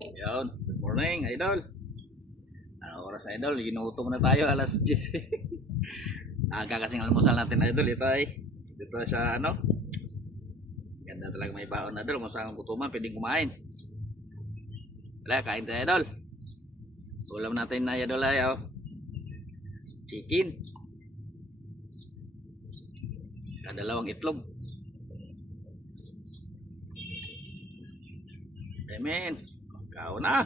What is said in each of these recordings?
Yun, good morning, idol. Ano oras, idol? Ginutom na tayo, alas 10. Aga kasing almusal natin, idol. Dito sa ano? Ganda talaga may baon, idol. Kung saan gutuman, pwedeng kumain. Wala, kain tayo, idol. Ulam natin na, idol, ay, oh. Chicken. Dalawang itlog. Amen. Kao na.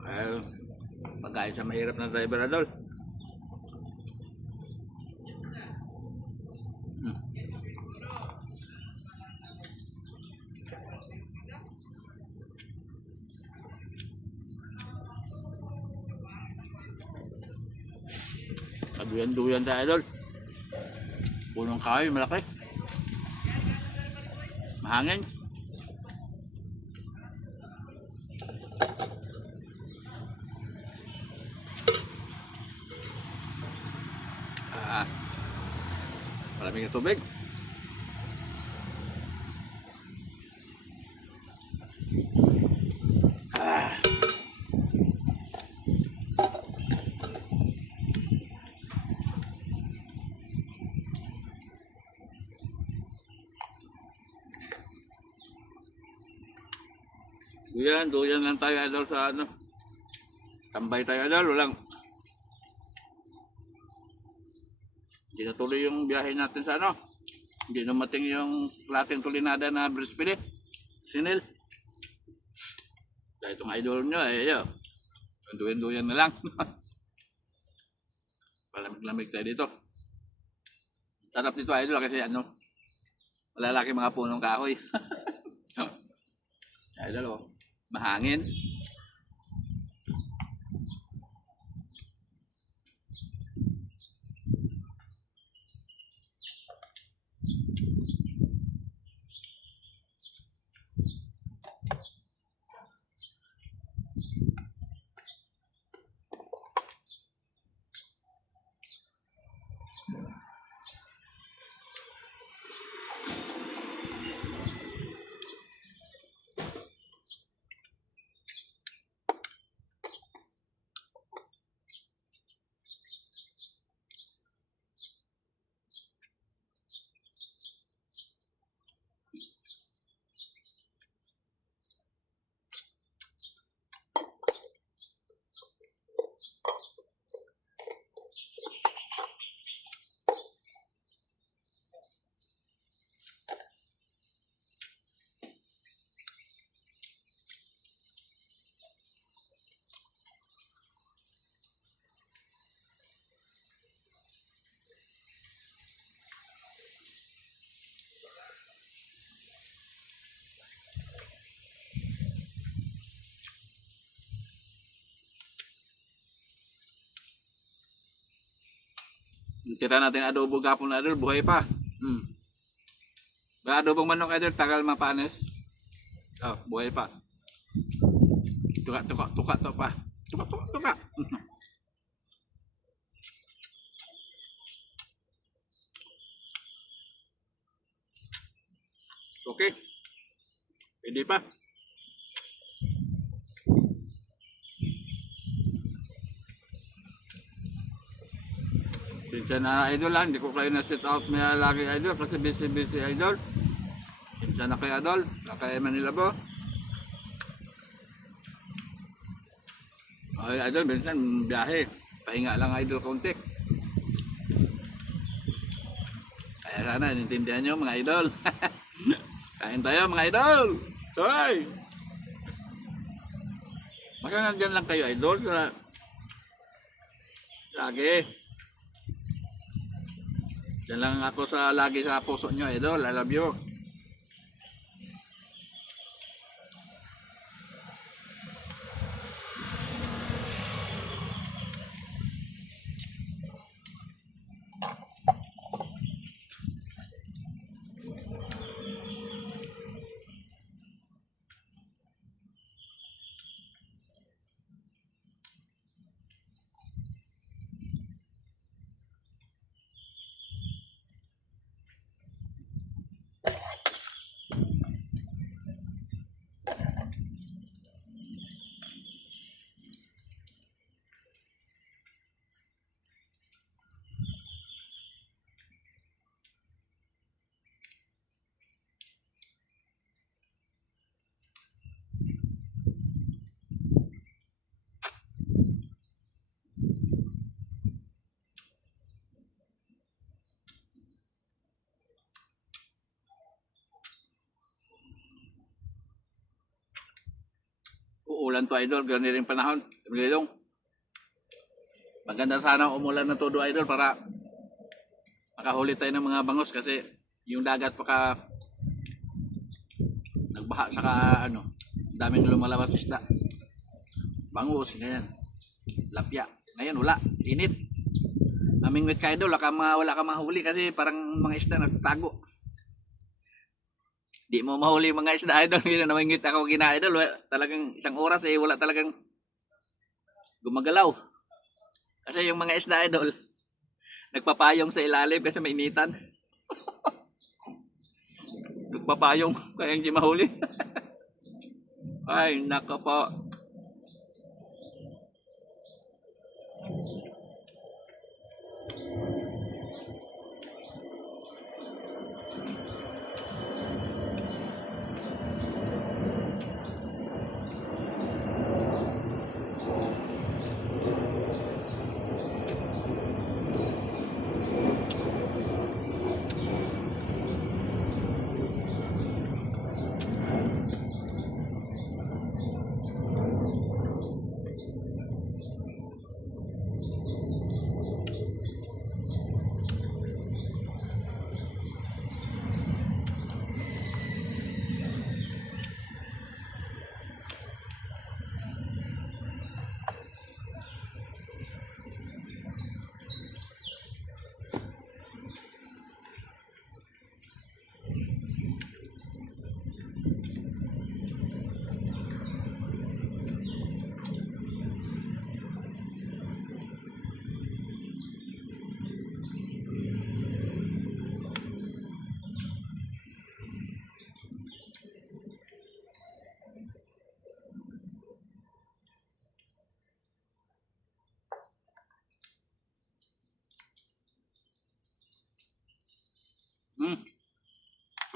Well, pagkain sa mahirap na driver, idol. Duyan-duyan tayo, idol. Punong kahoy, malaki. Mahangin. Malamig na tubig. Duyan lang tayo, idol, sa ano. Tambay tayo, idol. Hindi natuloy yung biyahe natin sa ano. Hindi dumating yung lating tulinada na Brisbane. Sinil. Dahil itong idol nyo, yun. Duyan na lang. Palamig-lamig tayo dito. Sarap dito, idol, kasi ano, malalaki mga punong kahoy. Idol, oh. Mahangin. Tira natin adobo gapon, idol, buhay pa. Ba adobong manok, idol, tagal mapanis. Oh, buhay pa. Tuka to pa. Tuka. Okay. Pwede pa. Pinsan na, idol, hindi ko kayo na-set out maya lagi, idol, kasi busy idol. Pinsan na kayo, idol, nakaya Manila po. Okay, idol, pinsan, biyahe. Pahinga lang, idol, konti. Kaya sana, nintindihan nyo, mga idol. Kain tayo, mga idol. Hoy! Magkakandyan lang kayo, idol, sa lagi. Diyan lang ako sa lagi sa puso nyo, idol. I love you. umulan to idol, ganun rin panahon. Lilong. Maganda sana umulan na todo idol para makahuli tayo ng mga bangos kasi yung dagat paka nagbaha saka ano, daming lumalabas isda. Bangus, ganyan. Lapya. Ngayon wala, init. Namingwit ka idol, wala ka mahuli kasi parang mga isda nagtago. Di mo mahuli mga isda idol, yun namingwit ako idol. Talagang isang oras wala talagang gumagalaw. Kasi yung mga isda idol, nagpapayong sa ilalim kasi mainitan. Nagpapayong kaya hindi mahuli. Ay, nako po.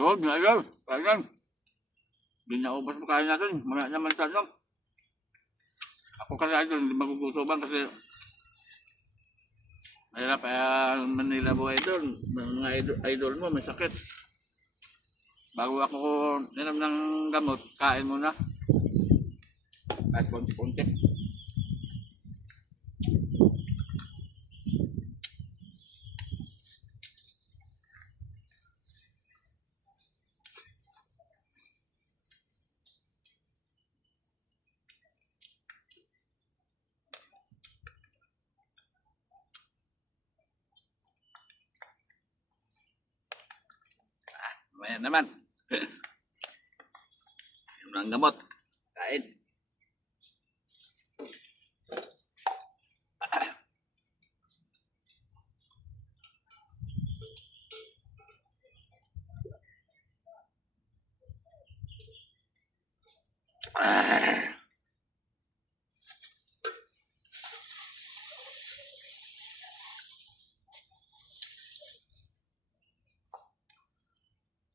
So, idol, kailan? Hindi na ubos mo kain natin. Mga naman sa ano. Ako kasi idol, hindi magugutuban kasi mahirap Manila buhay doon. Mga idol mo, may sakit. Bago ako inom ng gamot, kain muna. Kahit konti-konti. Ayan naman. Inom ng gamot. Kain.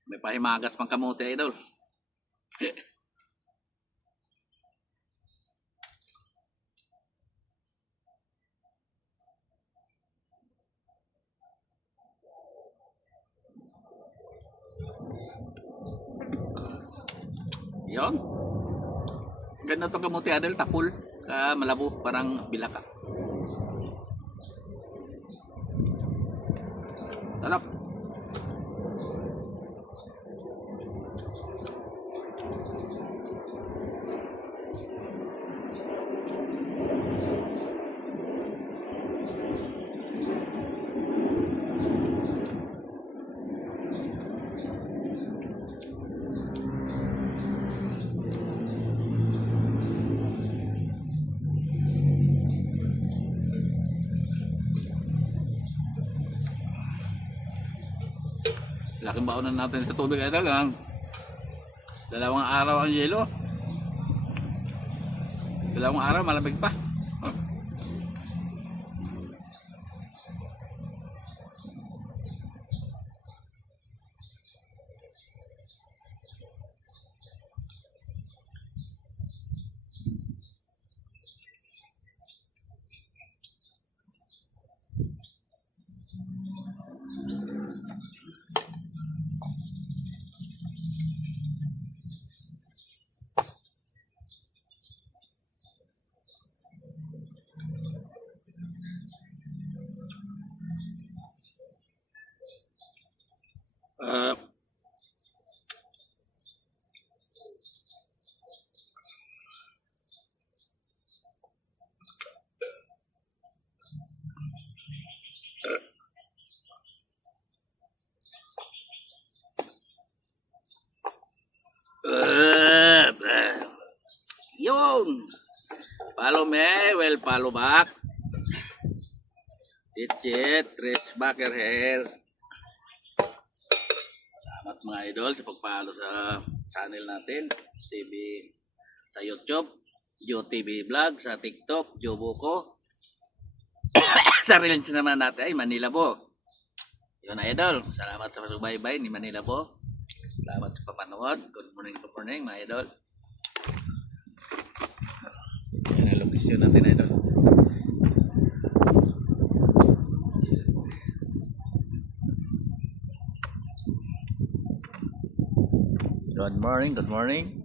May pahimagas pang kamote idol. Yon. Ganda to kamote idol, tapul. Malabo, parang bilaka. Sarap. Laking baonan natin sa tubig idol lang. 2 araw ang yelo. 2 araw malamig pa. Yun. Follow me, well follow back. It's Rich Backer here. Salamat mga idol sa pagpalo sa channel natin. TV sa YouTube, JoTV Vlog, sa TikTok, Jobuko. Sa reels naman natin ay Manila po. Yun idol, salamat sa pagsubaybay ni Manila po. Salamat sa papanood. Good morning mga idol. Yan ang location natin idol. Good morning.